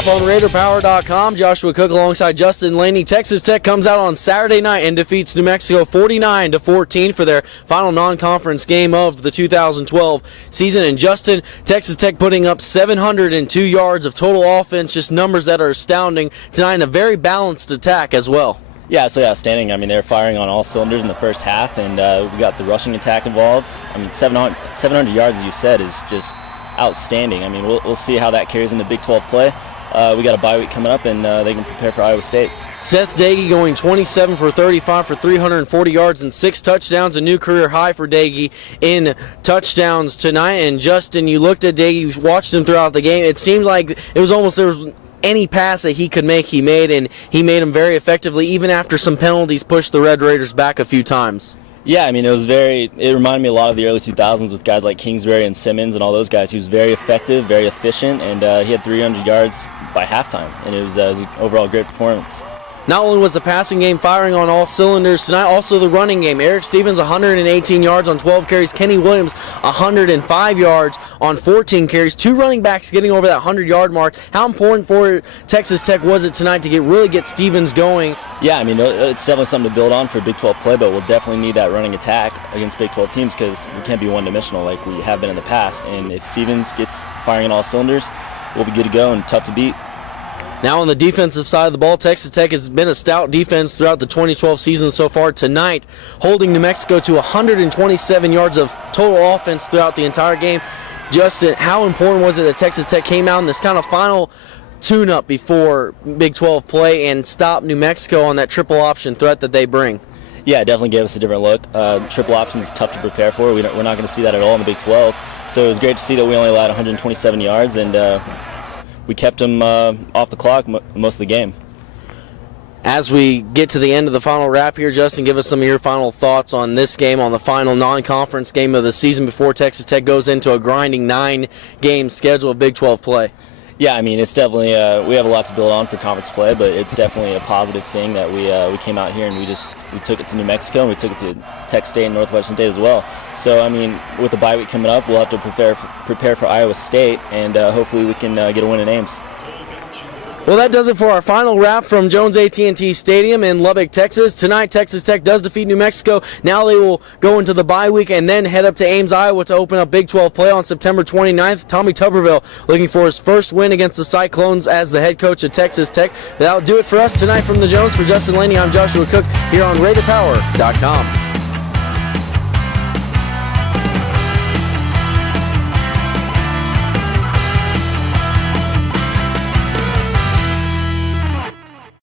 wrap on RaiderPower.com. Joshua Koch alongside Justin Laney. Texas Tech comes out on Saturday night and defeats New Mexico 49-14 for their final non-conference game of the 2012 season. And Justin, Texas Tech putting up 702 yards of total offense, just numbers that are astounding tonight, and a very balanced attack as well. Yeah, absolutely outstanding. I mean, they're firing on all cylinders in the first half, and we got the rushing attack involved. I mean, 700 yards, as you said, is just outstanding. I mean, we'll see how that carries into Big 12 play. We got a bye week coming up, and they can prepare for Iowa State. Seth Dagey going 27 for 35 for 340 yards and 6 touchdowns, a new career high for Dagey in touchdowns tonight. And Justin, you looked at Dagey, you watched him throughout the game. It seemed like it was almost there was any pass that he could make, he made, and he made them very effectively, even after some penalties pushed the Red Raiders back a few times. Yeah, I mean, it reminded me a lot of the early 2000s with guys like Kingsbury and Simmons and all those guys. He was very effective, very efficient, and he had 300 yards by halftime, and it was an overall great performance. Not only was the passing game firing on all cylinders tonight, also the running game. Eric Stevens, 118 yards on 12 carries. Kenny Williams, 105 yards on 14 carries. 2 running backs getting over that 100-yard mark. How important for Texas Tech was it tonight to really get Stevens going? Yeah, I mean, it's definitely something to build on for Big 12 play, but we'll definitely need that running attack against Big 12 teams because we can't be one-dimensional like we have been in the past. And if Stevens gets firing on all cylinders, we'll be good to go and tough to beat. Now on the defensive side of the ball, Texas Tech has been a stout defense throughout the 2012 season so far. Tonight, holding New Mexico to 127 yards of total offense throughout the entire game. Justin, how important was it that Texas Tech came out in this kind of final tune-up before Big 12 play and stopped New Mexico on that triple option threat that they bring? Yeah, it definitely gave us a different look. Triple option is tough to prepare for. We're not going to see that at all in the Big 12. So it was great to see that we only allowed 127 yards, and we kept them off the clock most of the game. As we get to the end of the final wrap here, Justin, give us some of your final thoughts on this game, on the final non-conference game of the season before Texas Tech goes into a grinding 9-game schedule of Big 12 play. Yeah, I mean, it's definitely we have a lot to build on for conference play, but it's definitely a positive thing that we came out here and we took it to New Mexico and we took it to Texas State and Northwestern State as well. So I mean, with the bye week coming up, we'll have to prepare for Iowa State, and hopefully we can get a win in Ames. Well, that does it for our final wrap from Jones AT&T Stadium in Lubbock, Texas. Tonight, Texas Tech does defeat New Mexico. Now they will go into the bye week and then head up to Ames, Iowa to open up Big 12 play on September 29th. Tommy Tuberville looking for his first win against the Cyclones as the head coach of Texas Tech. That'll do it for us tonight from the Jones. For Justin Laney, I'm Joshua Koch here on RaiderPower.com.